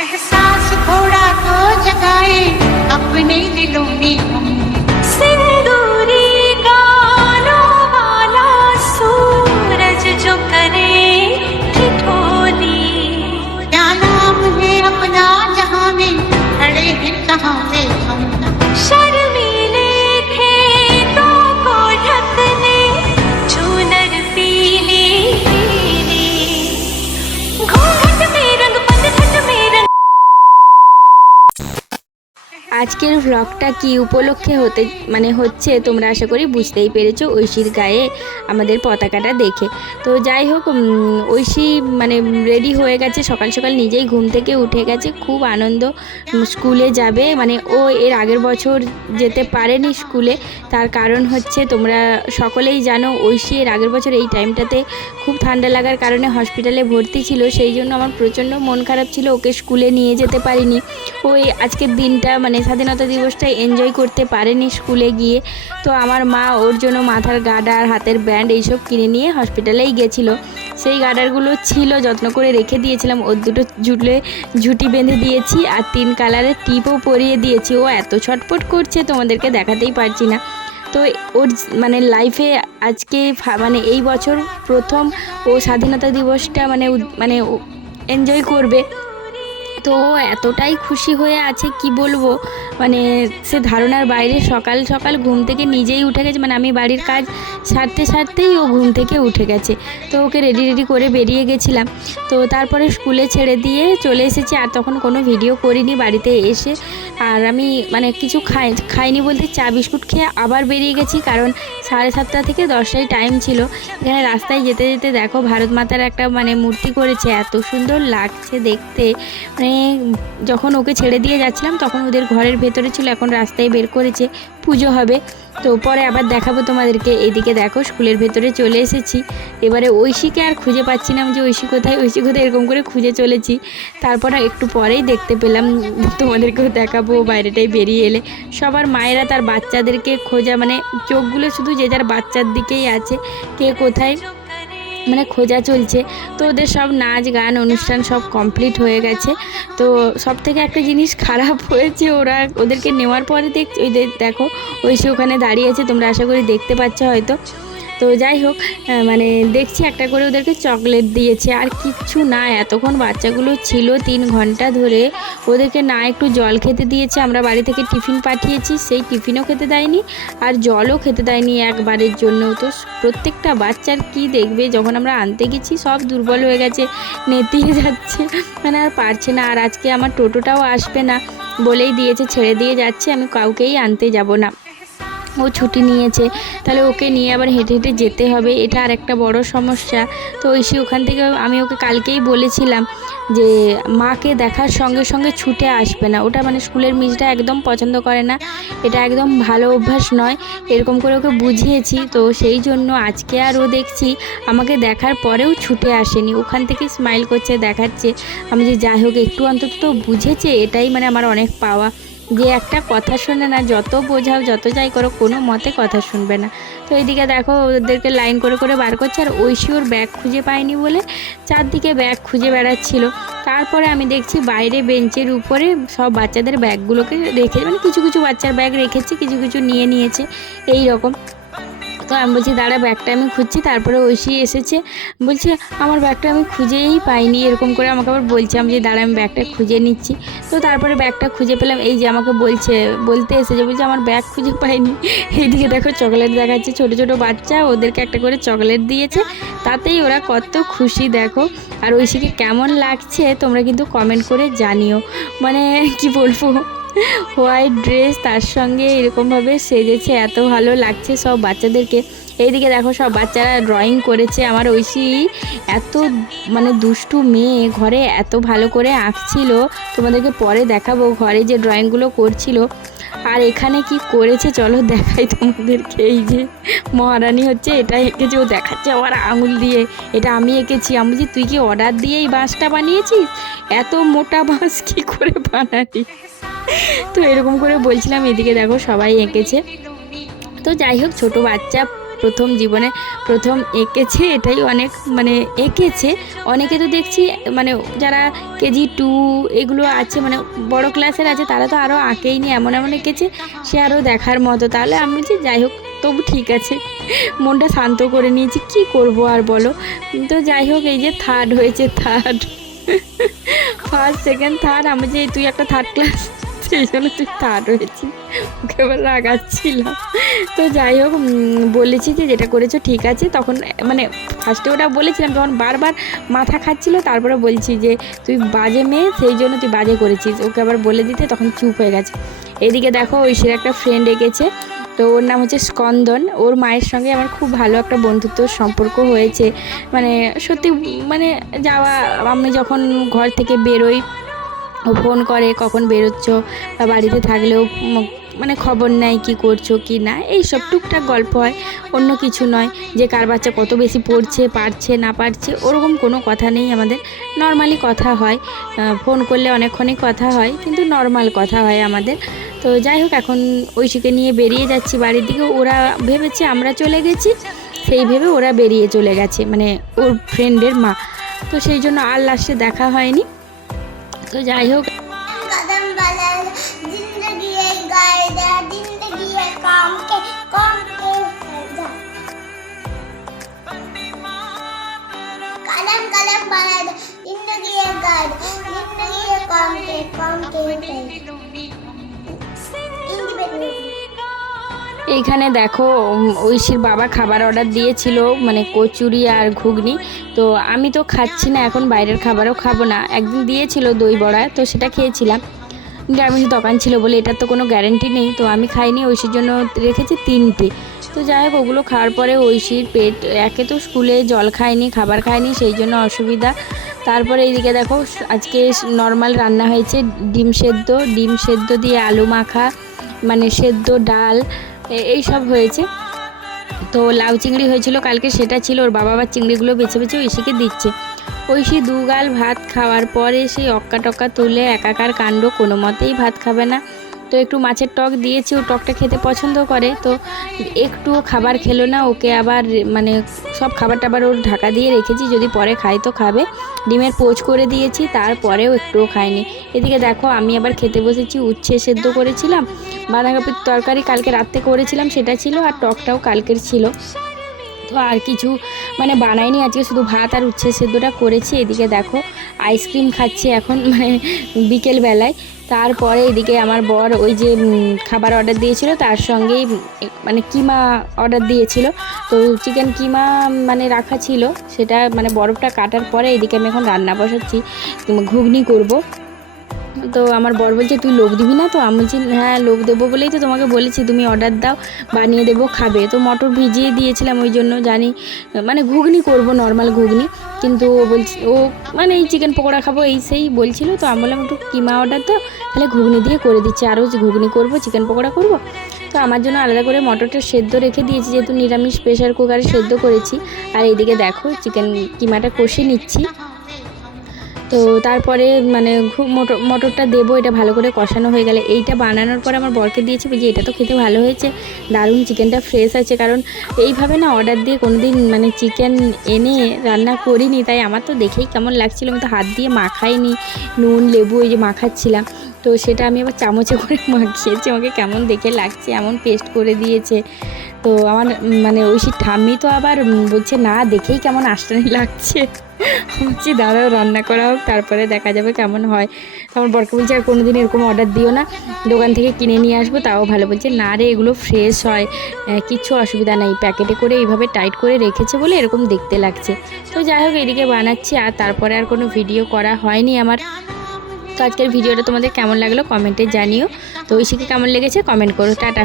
एहसास थोड़ा तो जगाए अपने दिलों में हम सिंदूरी गानों वाला सूरज जो करे ठिठोली क्या नाम है अपना जहां में खड़े हैं कहाँ पे हम शर्मीले खेतों को ढकने चूनर पीली पीली घूंघट में रंग पतझट में रंग। আজকের ভ্লগটা কি উপলক্ষে হচ্ছে তোমরা আশা করি বুঝতেই পেরেছো ঐশীর গায়ে আমাদের পতাকাটা দেখে। তো যাই হোক, ঐশী রেডি হয়ে গেছে, সকাল সকাল নিজেই ঘুম থেকে উঠে গেছে, খুব আনন্দ। স্কুলে যাবে, ও এর আগের বছর যেতে পারেনি স্কুলে। তার কারণ হচ্ছে তোমরা সকলেই জানো, ঐশী এর আগের বছর এই টাইমটাতে খুব ঠান্ডা লাগার কারণে হসপিটালে ভর্তি ছিল। সেই জন্য আমার প্রচণ্ড মন খারাপ ছিল, ওকে স্কুলে নিয়ে যেতে পারিনি। ওই আজকের দিনটা স্বাধীনতা দিবসটা এনজয় করতে পারেনি স্কুলে গিয়ে। তো আমার মা ওর জন্য মাথার গার্ডার, হাতের ব্যান্ড এইসব কিনে নিয়ে হসপিটালেই গেছিলো। সেই গার্ডারগুলো ছিল, যত্ন করে রেখে দিয়েছিলাম। ওর দুটো ঝুঁটি বেঁধে দিয়েছি আর 3 কালারের টিপও পরিয়ে দিয়েছি। ও এত ছটপট করছে তোমাদেরকে দেখাতেই পারছি না। তো ওর লাইফে আজকে এই বছর প্রথম ও স্বাধীনতা দিবসটা এনজয় করবে। তো এতটাই খুশি হয়ে আছে কি বলবো, সে ধারণার বাইরে। সকাল সকাল ঘুম থেকে নিজেই উঠে গেছে, আমি বাড়ির কাজ সারতেই ও ঘুম থেকে উঠে গেছে। তো ওকে রেডি করে বেরিয়ে গেছিলাম। তো তারপরে স্কুলে ছেড়ে দিয়ে চলে এসেছি, আর তখন কোনো ভিডিও করিনি। বাড়িতে এসে আর আমি কিছু খাইনি বলতে চা বিস্কুট খেয়ে আবার বেরিয়ে গেছি, কারণ 7:30 থেকে 10টায় টাইম ছিল। এখানে রাস্তায় যেতে যেতে দেখো ভারত মাতার একটা মূর্তি করেছে, এত সুন্দর লাগছে দেখতে। যখন ওকে ছেড়ে দিয়ে যাচ্ছিলাম তখন ওদের ঘরের ভেতরে ছিল, এখন রাস্তায় বের করেছে, পুজো হবে। তো পরে আবার দেখাবো তোমাদেরকে। এইদিকে দেখো স্কুলের ভেতরে চলে এসেছি। এবারে ঐশীকে আর খুঁজে পাচ্ছিলাম যে ঐশী কোথায় এরকম করে খুঁজে চলেছি। তারপর একটু পরেই দেখতে পেলাম, তোমাদেরকেও দেখাবো বাইরেটাই বেরিয়ে এলে। সবার মায়েরা তার বাচ্চাদেরকে খোঁজা, চোখগুলো শুধু যে যার বাচ্চার দিকেই আছে, কে কোথায় খোঁজা চলছে। তো ওদের সব নাচ গান অনুষ্ঠান সব কমপ্লিট হয়ে গেছে। তো সব থেকে একটা জিনিস খারাপ হয়েছে, ওদেরকে নেওয়ার পরে দেখো ঐশী ওখানে দাঁড়িয়ে আছে, তোমরা আশা করি দেখতে পাচ্ছ হয়তো। তো যাই হোক, দেখছি একটা করে ওদেরকে চকলেট দিয়েছে, আর কিচ্ছু না। এতক্ষণ বাচ্চাগুলো ছিল 3 ঘন্টা ধরে, ওদেরকে না একটু জল খেতে দিয়েছে। আমরা বাড়ি থেকে টিফিন পাঠিয়েছি, সেই টিফিনও খেতে দেয়নি আর জলও খেতে দেয়নি একবারের জন্য। তো প্রত্যেকটা বাচ্চার কি দেখবে, যখন আমরা আনতে গেছি সব দুর্বল হয়ে গেছে, নেতিয়ে যাচ্ছে, আর পারছে না। আর আজকে আমার টোটোটাও আসবে না বলেই দিয়েছে, ছেড়ে দিয়ে যাচ্ছে, আমি কাউকেই আনতে যাব না। ও ছুটি নিয়েছে, তাহলে ওকে নিয়ে আবার হেঁটে হেঁটে যেতে হবে, এটা আর একটা বড় সমস্যা। তো ঐশী ওখান থেকে, আমি ওকে কালকেই বলেছিলাম যে মাকে দেখার সঙ্গে সঙ্গে ছুটে আসবে না। ওটা স্কুলের মিসটা একদম পছন্দ করে না, এটা একদম ভালো অভ্যাস নয়, এরকম করে ওকে বুঝিয়েছি। তো সেই জন্য আজকে আর ও দেখছি আমাকে দেখার পরেও ছুটে আসেনি, ওখান থেকে স্মাইল করছে, দেখাচ্ছে। আমি যে যাই হোক একটু অন্তত তো বুঝেছে, এটাই আমার অনেক পাওয়া। যে একটা কথা শোনে না, যত বোঝাও যত যাই করো, কোনো মতে কথা শুনবে না। তো এইদিকে দেখো ওদেরকে লাইন করে করে বার করছে, আর ঐশী ওর ব্যাগ খুঁজে পায়নি বলে চারদিকে ব্যাগ খুঁজে বেড়াচ্ছিল। তারপরে আমি দেখছি বাইরে বেঞ্চের উপরে সব বাচ্চাদের ব্যাগগুলোকে রেখে, কিছু কিছু বাচ্চার ব্যাগ রেখেছে, কিছু কিছু নিয়েছে এই রকম। তো আমি বলছি দাঁড়া, ব্যাগটা আমি খুঁজছি। তারপরে ঐশী এসেছে, বলছে আমার ব্যাগটা আমি খুঁজেই পাইনি, এরকম করে আমাকে আবার বলছে। আমি যে দাঁড়া, আমি ব্যাগটা খুঁজে নিচ্ছি। তো তারপরে ব্যাগটা খুঁজে পেলাম, এই যে আমাকে বলতে এসেছে, বলছে আমার ব্যাগ খুঁজে পাইনি। এইদিকে দেখো চকলেট দেখাচ্ছে, ছোটো ছোটো বাচ্চা, ওদেরকে একটা করে চকলেট দিয়েছে, তাতেই ওরা কত খুশি দেখো। আর ঐশীকে কেমন লাগছে তোমরা কিন্তু কমেন্ট করে জানিও। কি বলবো, হোয়াইট ড্রেস, তার সঙ্গে এরকমভাবে সেজেছে, এত ভালো লাগছে সব বাচ্চাদেরকে। এইদিকে দেখো সব বাচ্চারা ড্রয়িং করেছে। আমার ঐশী এত দুষ্টু মেয়ে, ঘরে এত ভালো করে আঁকছিল, তোমাদেরকে পরে দেখাবো ঘরে যে ড্রয়িংগুলো করছিল। আর এখানে কি করেছে চলো দেখাই তোমাদেরকে। এই যে মহারানী হচ্ছে, এটা এঁকেছে, ও দেখাচ্ছে আমার আঙুল দিয়ে, এটা আমি এঁকেছি। আমি বলছি তুই কি অর্ডার দিয়ে এই বাঁশটা বানিয়েছিস, এত মোটা বাঁশ কী করে বানালি? তো এরকম করে বলছিলাম। এদিকে দেখো সবাই এঁকেছে। তো যাই হোক, ছোটো বাচ্চা প্রথম জীবনে প্রথম এঁকেছে, এটাই অনেক মানে এঁকেছে। অনেকে তো দেখছি মানে যারা কেজি 2 এগুলো আছে মানে বড় ক্লাসের আছে তারা তো আরও আঁকেইনি, এমন এমন এঁকেছে সে আরও দেখার মতো। তাহলে আমি বলছি যাই হোক তবু ঠিক আছে, মনটা শান্ত করে নিয়েছি, কি করব আর বলো। তো যাই হোক এই যে থার্ড হয়েছে, থার্ড ফার্স্ট সেকেন্ড থার্ড, আমি যে তুই একটা থার্ড ক্লাস সেই জন্য তুই থার্ড হয়েছিস, ওকে এবার রাগাচ্ছিলাম। তো যাই হোক বলেছি যে যেটা করেছো ঠিক আছে। তখন মানে ফার্স্টে ওটা বলেছিলাম, যখন বারবার মাথা খাচ্ছিল তারপরে বলছি যে তুই বাজে মেয়ে সেই জন্য তুই বাজে করেছিস, ওকে আবার বলে দিতে তখন চুপ হয়ে গেছে। এদিকে দেখো ঐশীর একটা ফ্রেন্ড এঁকেছে, তো ওর নাম হচ্ছে স্কন্দন। ওর মায়ের সঙ্গে আমার খুব ভালো একটা বন্ধুত্ব সম্পর্ক হয়েছে, মানে সত্যি মানে যাওয়া, আমি যখন ঘর থেকে বেরোই ও ফোন করে কখন বেরোচ্ছ, বা বাড়িতে থাকলেও মানে খবর নেয় কি করছো কি না, এই সব টুকটাক গল্প হয়, অন্য কিছু নয়। যে কার বাচ্চা কত বেশি পড়ছে, পারছে না পারছে ওরকম কোনো কথা নেই আমাদের, নর্মালি কথা হয়। ফোন করলে অনেকক্ষণই কথা হয়, কিন্তু নর্মাল কথা হয় আমাদের। তো যাই হোক এখন ঐশীকে নিয়ে বেরিয়ে যাচ্ছি বাড়ির দিকে। ওরা ভেবেছে আমরা চলে গেছি, সেই ভেবে ওরা বেরিয়ে চলে গেছে, মানে ওর ফ্রেন্ডের মা। তো সেই জন্য আর লাস্টে দেখা হয়নি। তো যাই হোক कदम वाला जिंदगी है गायदा जिंदगी है काम के फायदा कदम कदम वाला जिंदगी है गायदा जिंदगी है काम के फायदा এইখানে দেখো ঐশীর বাবা খাবার অর্ডার দিয়েছিল, মানে কচুরি আর ঘুগনি। তো আমি তো খাচ্ছি না এখন, বাইরের খাবারও খাবো না। একদিন দিয়েছিল দই বড়া, তো সেটা খেয়েছিলাম। নিরামিষ দোকান ছিল বলে এটার তো কোনো গ্যারেন্টি নেই, তো আমি খাইনি। ঐশীর জন্য রেখেছি 3টে। তো যাই হোক ওগুলো খাওয়ার পরে ঐশীর পেট, একে তো স্কুলে জল খায়নি, খাবার খায়নি, সেই জন্য অসুবিধা। তারপরে এইদিকে দেখো আজকে নর্মাল রান্না হয়েছে, ডিম সেদ্ধ দিয়ে আলু মাখা, মানে সেদ্ধ ডাল, এই সব হয়েছে। তো লাউ চিংড়ি হয়েছিল কালকে, সেটা ছিল। ওর বাবা আবার চিংড়িগুলো বেছে বেছে ঐশীকে দিচ্ছে। ঐশী 2 গাল ভাত খাওয়ার পরে সেই অক্কা টক্কা তুলে একাকার কাণ্ড, কোনো মতেই ভাত খাবে না। তো একটু মাছের টক দিয়েছি, ও টকটা খেতে পছন্দ করে, তো একটুও খাবার খেলো না। ওকে আবার মানে সব খাবার টাবার ওর ঢাকা দিয়ে রেখেছি, যদি পরে খায় তো খাবে। ডিমের পোচ করে দিয়েছি, তারপরেও একটুও খায়নি। এদিকে দেখো আমি আবার খেতে বসেছি, উচ্ছে সেদ্ধ করেছিলাম, বাঁধাকপির তরকারি কালকে রাত্রে করেছিলাম সেটা ছিল, আর টকটাও কালকের ছিল। তো আর কিছু মানে বানাইনি আজকে, শুধু ভাত আর উচ্ছে সেদ্ধটা করেছি। এদিকে দেখো আইসক্রিম খাচ্ছি এখন, মানে বিকেলবেলায়। তারপরে এদিকে আমার বর ওই যে খাবার অর্ডার দিয়েছিল তার সঙ্গেই মানে কিমা অর্ডার দিয়েছিল, তো চিকেন কিমা মানে রাখা ছিল, সেটা মানে বরফটা কাটার পরে এদিকে আমি এখন রান্না বসাচ্ছি, ঘুগনি করব। তো আমার বর বলছে তুই লোক দিবি না? তো আমি বলছি হ্যাঁ লোক দেবো বলেই তো তোমাকে বলেছি, তুমি অর্ডার দাও, বানিয়ে দেবো, খাবে। তো মটর ভিজিয়ে দিয়েছিলাম, ওই জন্য জানি মানে ঘুগনি করব, নর্মাল ঘুগনি। কিন্তু ও বলছি ও মানে এই চিকেন পকোড়া খাবো এই সেই বলছিল, তো আমি বললাম একটু কিমা অর্ডার দাও, তাহলে ঘুগনি দিয়ে করে দিচ্ছি, আরও ঘুগনি করব, চিকেন পকোড়া করব। তো আমার জন্য আলাদা করে মটরটা সেদ্ধ রেখে দিয়েছি, যেহেতু নিরামিষ প্রেশার কুকারে সেদ্ধ করেছি। আর এইদিকে দেখো চিকেন কিমাটা কষে নিচ্ছি। তো তারপরে মানে মটরটা দেবো, এটা ভালো করে কষানো হয়ে গেলে এইটা বানানোর পর আমার বরকে দিয়েছি, যে এটা তো খেতে ভালো হয়েছে, দারুণ চিকেনটা ফ্রেশ আছে। কারণ এইভাবে না অর্ডার দিয়ে কোনো দিন মানে চিকেন এনে রান্না করিনি, তাই আমার তো দেখেই কেমন লাগছিলো। আমি তো হাত দিয়ে মাখাইনি, নুন লেবু এই যে মাখাচ্ছিলাম, তো সেটা আমি আবার চামচে করে মাখিয়েছি, আমাকে কেমন দেখে লাগছে, এমন পেস্ট করে দিয়েছে। তো আমার মানে ঐশীর ঠাম্মি তো আবার বলছে না দেখেই কেমন আষ্টানি লাগছে। বলছি দাঁড়াও রান্না করা হোক, তারপরে দেখা যাবে কেমন হয়। তো আমার বরকে বলছে আর কোনো দিন এরকম অর্ডার দিও না, দোকান থেকে কিনে নিয়ে আসবো তাও ভালো। বলছে না রে এগুলো ফ্রেশ হয়, কিচ্ছু অসুবিধা নেই, প্যাকেটে করে এইভাবে টাইট করে রেখেছে বলে এরকম দেখতে লাগছে। তো যাই হোক এদিকে বানাচ্ছি, আর তারপরে আর কোনো ভিডিও করা হয়নি আমার। তো আজকের ভিডিওটা তোমাদের কেমন লাগলো কমেন্টে জানিও। তো ঐশীকে কেমন লেগেছে কমেন্ট করো। টাটা।